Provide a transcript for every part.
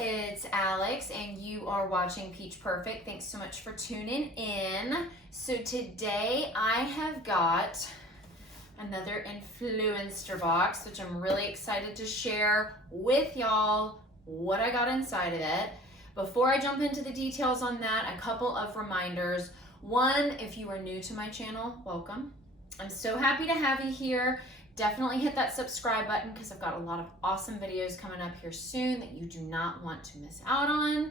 it's Alex and you are watching Peach Perfect. Thanks so much for tuning in. So today I have got another Influenster box, which I'm really excited to share with y'all what I got inside of it. Before I jump into the details on that, a couple of reminders. One, if you are new to my channel, welcome. I'm so happy to have you here. Definitely hit that subscribe button because I've got a lot of awesome videos coming up here soon that you do not want to miss out on.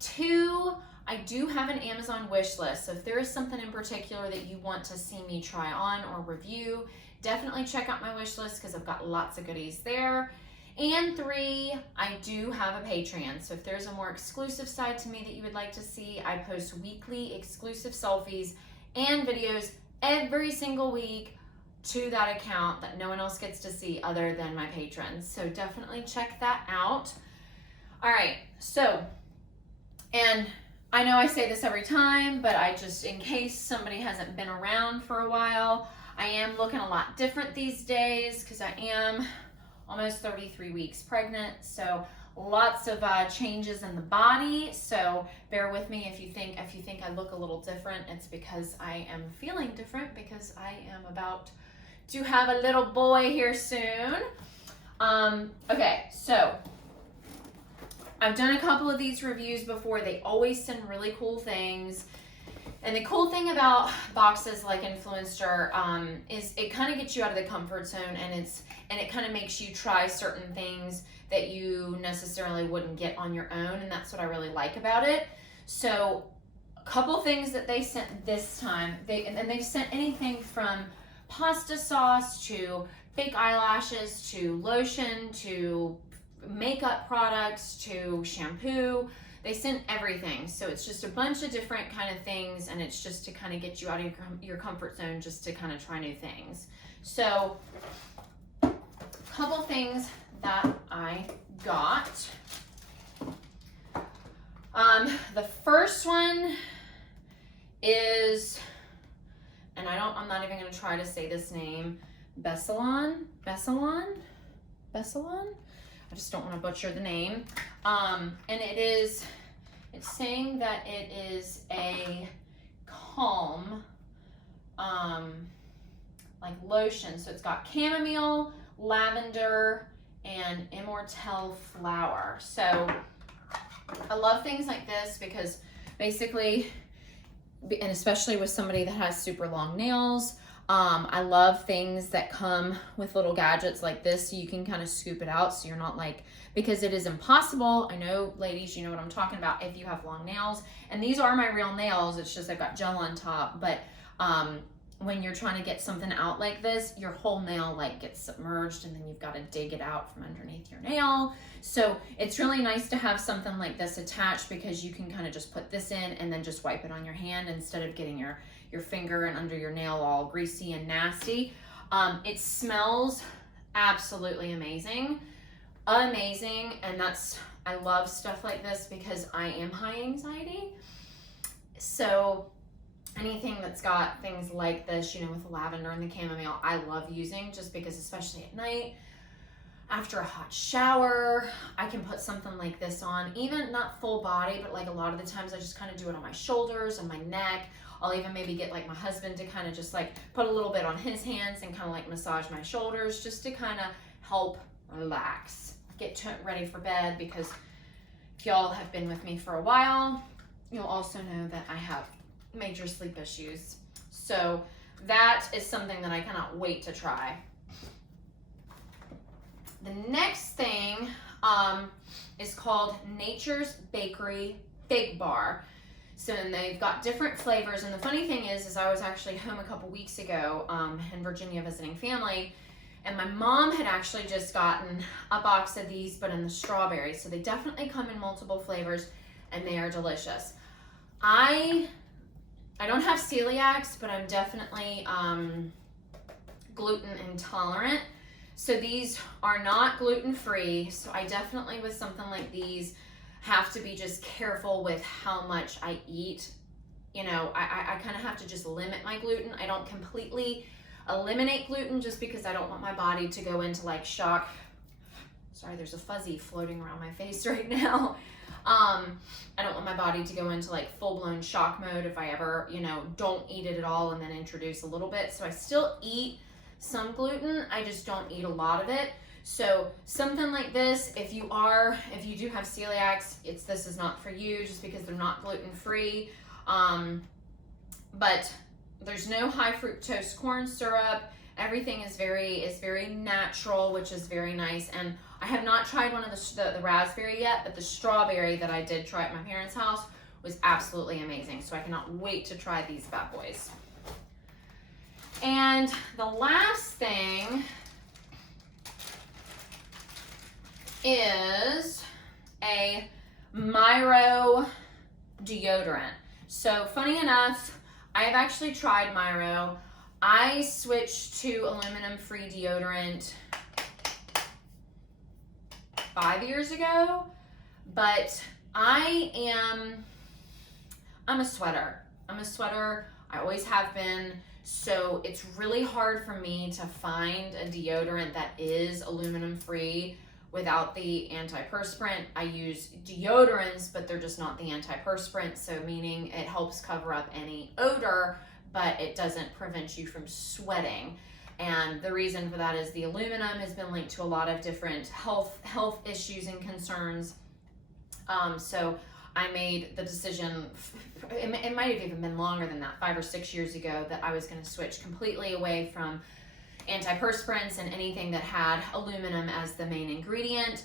Two, I do have an Amazon wish list. So if there is something in particular that you want to see me try on or review, definitely check out my wish list because I've got lots of goodies there. And three, I do have a Patreon. So if there's a more exclusive side to me that you would like to see, I post weekly exclusive selfies and videos every single week to that account that no one else gets to see other than my patrons. So definitely check that out. All right, so, and I know I say this every time, but I just, in case somebody hasn't been around for a while, I am looking a lot different these days because I am almost 33 weeks pregnant. So lots of changes in the body. So bear with me if you think I look a little different. It's because I am feeling different because I am about to have a little boy here soon. Okay, so I've done a couple of these reviews before. They always send really cool things. And the cool thing about boxes like Influenster is it kind of gets you out of the comfort zone, and it kind of makes you try certain things that you necessarily wouldn't get on your own, and that's what I really like about it. So a couple things that they sent this time, they've sent anything from pasta sauce to fake eyelashes to lotion to makeup products to shampoo. They sent everything. So it's just a bunch of different kind of things, and it's just to kind of get you out of your comfort zone, just to kind of try new things. So a couple things that I got. The first one is, and I'm not even going to try to say this name, Beselan. I just don't want to butcher the name. And it's saying that it is a calm, like lotion. So it's got chamomile, lavender, and immortelle flower. So I love things like this because basically, and especially with somebody that has super long nails, I love things that come with little gadgets like this so you can kind of scoop it out so you're not like, because it is impossible. I know, ladies, you know what I'm talking about if you have long nails. And these are my real nails. It's just I've got gel on top. But when you're trying to get something out like this, your whole nail like gets submerged and then you've got to dig it out from underneath your nail. So it's really nice to have something like this attached because you can kind of just put this in and then just wipe it on your hand instead of getting your finger and under your nail all greasy and nasty. It smells absolutely amazing. And I love stuff like this because I am high anxiety. So anything that's got things like this, you know, with the lavender and the chamomile, I love using just because, especially at night, after a hot shower, I can put something like this on, even not full body, but like a lot of the times I just kind of do it on my shoulders and my neck. I'll even maybe get like my husband to kind of just like put a little bit on his hands and kind of like massage my shoulders just to kind of help relax, get ready for bed, because if y'all have been with me for a while, you'll also know that I have major sleep issues. So that is something that I cannot wait to try. The next thing is called Nature's Bakery Fig Bar. So and they've got different flavors. And the funny thing is I was actually home a couple weeks ago in Virginia visiting family, and my mom had actually just gotten a box of these, but in the strawberry. So they definitely come in multiple flavors, and they are delicious. I don't have celiacs, but I'm definitely gluten intolerant. So these are not gluten-free. So I definitely, with something like these, have to be just careful with how much I eat. You know, I kind of have to just limit my gluten. I don't completely eliminate gluten just because I don't want my body to go into like shock Sorry, there's a fuzzy floating around my face right now. I don't want my body to go into like full-blown shock mode if I ever, you know, don't eat it at all and then introduce a little bit. So I still eat some gluten, I just don't eat a lot of it. So something like this, if you do have celiacs, this is not for you just because they're not gluten-free. But there's no high fructose corn syrup. Everything is very natural, which is very nice. And I have not tried one of the raspberry yet, but the strawberry that I did try at my parents' house was absolutely amazing. So I cannot wait to try these bad boys. And the last thing is a Myro deodorant. So funny enough, I've actually tried Myro. I switched to aluminum-free deodorant 5 years ago, but I'm a sweater. I'm a sweater. I always have been. So it's really hard for me to find a deodorant that is aluminum-free without the antiperspirant. I use deodorants, but they're just not the antiperspirant, so meaning it helps cover up any odor, but it doesn't prevent you from sweating. And the reason for that is the aluminum has been linked to a lot of different health issues and concerns. So I made the decision, it might have even been longer than that, 5 or 6 years ago, that I was going to switch completely away from antiperspirants and anything that had aluminum as the main ingredient.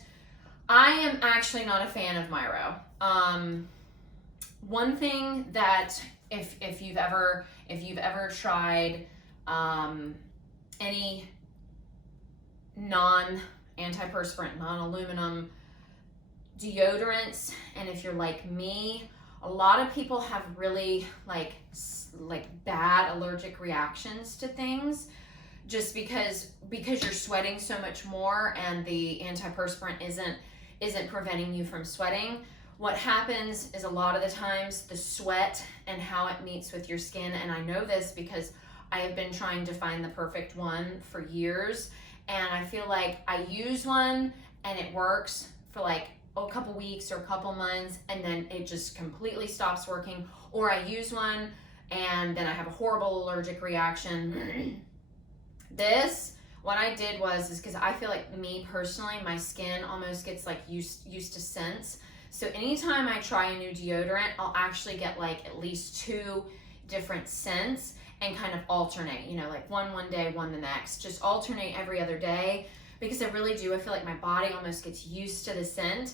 I am actually not a fan of Myro. One thing that if you've ever tried any non-antiperspirant, non-aluminum deodorants, and if you're like me, a lot of people have really like bad allergic reactions to things just because you're sweating so much more and the antiperspirant isn't preventing you from sweating. What happens is a lot of the times the sweat and how it meets with your skin, and I know this because I have been trying to find the perfect one for years, and I feel like I use one and it works for like a couple weeks or a couple months, and then it just completely stops working, or I use one and then I have a horrible allergic reaction. What I did was because I feel like me personally, my skin almost gets like used to scents. So anytime I try a new deodorant, I'll actually get like at least 2 different scents and kind of alternate, you know, like one day, one the next, just alternate every other day, because I really do. I feel like my body almost gets used to the scent.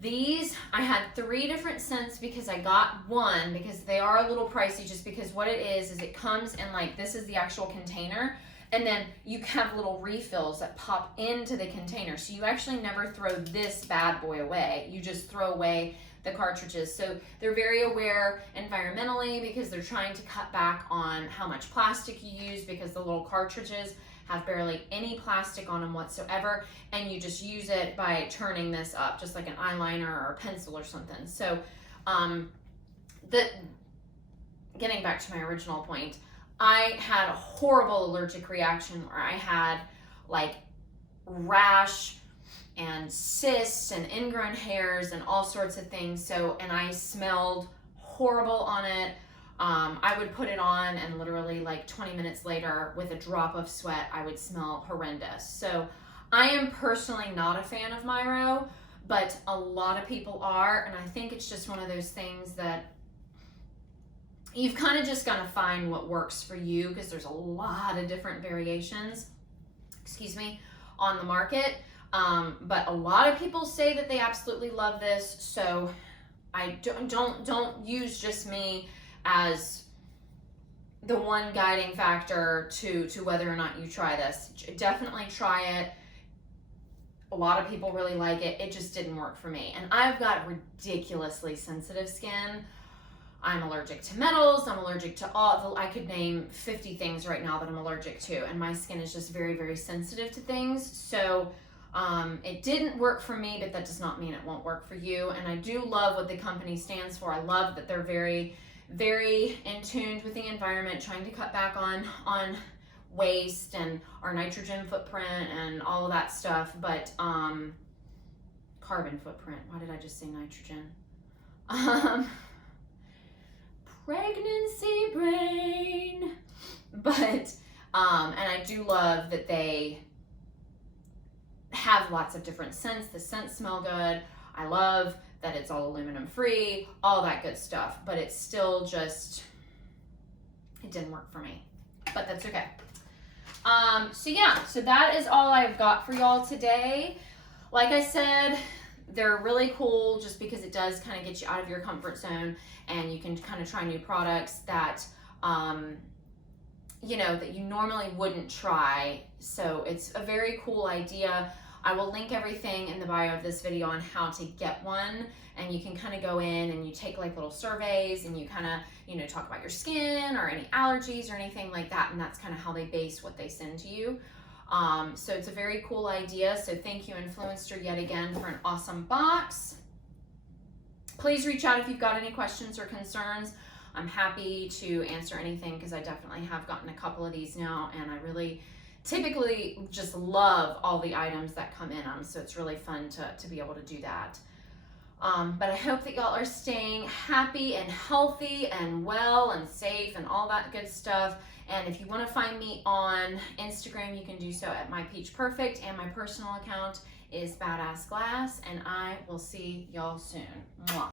These, I had 3 different scents because I got one, because they are a little pricey, just because what it is it comes in like, this is the actual container, and then you have little refills that pop into the container. So you actually never throw this bad boy away. You just throw away the cartridges. So they're very aware environmentally because they're trying to cut back on how much plastic you use, because the little cartridges have barely any plastic on them whatsoever, and you just use it by turning this up, just like an eyeliner or a pencil or something. So getting back to my original point, I had a horrible allergic reaction where I had like rash and cysts and ingrown hairs and all sorts of things. So, and I smelled horrible on it. I would put it on and literally like 20 minutes later with a drop of sweat, I would smell horrendous. So I am personally not a fan of Myro, but a lot of people are. And I think it's just one of those things that you've kind of just got to find what works for you, because there's a lot of different variations, on the market. But a lot of people say that they absolutely love this. So I don't use just me as the one guiding factor to whether or not you try this. Definitely try it. A lot of people really like it. It just didn't work for me. And I've got ridiculously sensitive skin. I'm allergic to metals. I'm allergic to I could name 50 things right now that I'm allergic to. And my skin is just very, very sensitive to things. So it didn't work for me, but that does not mean it won't work for you. And I do love what the company stands for. I love that they're very, very in tune with the environment, trying to cut back on waste and our nitrogen footprint and all of that stuff, but carbon footprint. Why did I just say nitrogen? Pregnancy brain. But and I do love that they have lots of different scents. The scents smell good. I love that it's all aluminum free, all that good stuff, but it's still just, it didn't work for me, but that's okay. So yeah, so that is all I've got for y'all today. Like I said, they're really cool just because it does kind of get you out of your comfort zone, and you can kind of try new products that, you know, that you normally wouldn't try. So it's a very cool idea. I will link everything in the bio of this video on how to get one, and you can kind of go in and you take like little surveys and you kind of, you know, talk about your skin or any allergies or anything like that, and that's kind of how they base what they send to you. So it's a very cool idea. So thank you, Influenster, yet again for an awesome box. Please reach out if you've got any questions or concerns. I'm happy to answer anything because I definitely have gotten a couple of these now, and I really typically just love all the items that come in them, so it's really fun to be able to do that. But I hope that y'all are staying happy and healthy and well and safe and all that good stuff. And if you want to find me on Instagram, you can do so at mypeachperfect, and my personal account is Badass Glass, and I will see y'all soon. Mwah.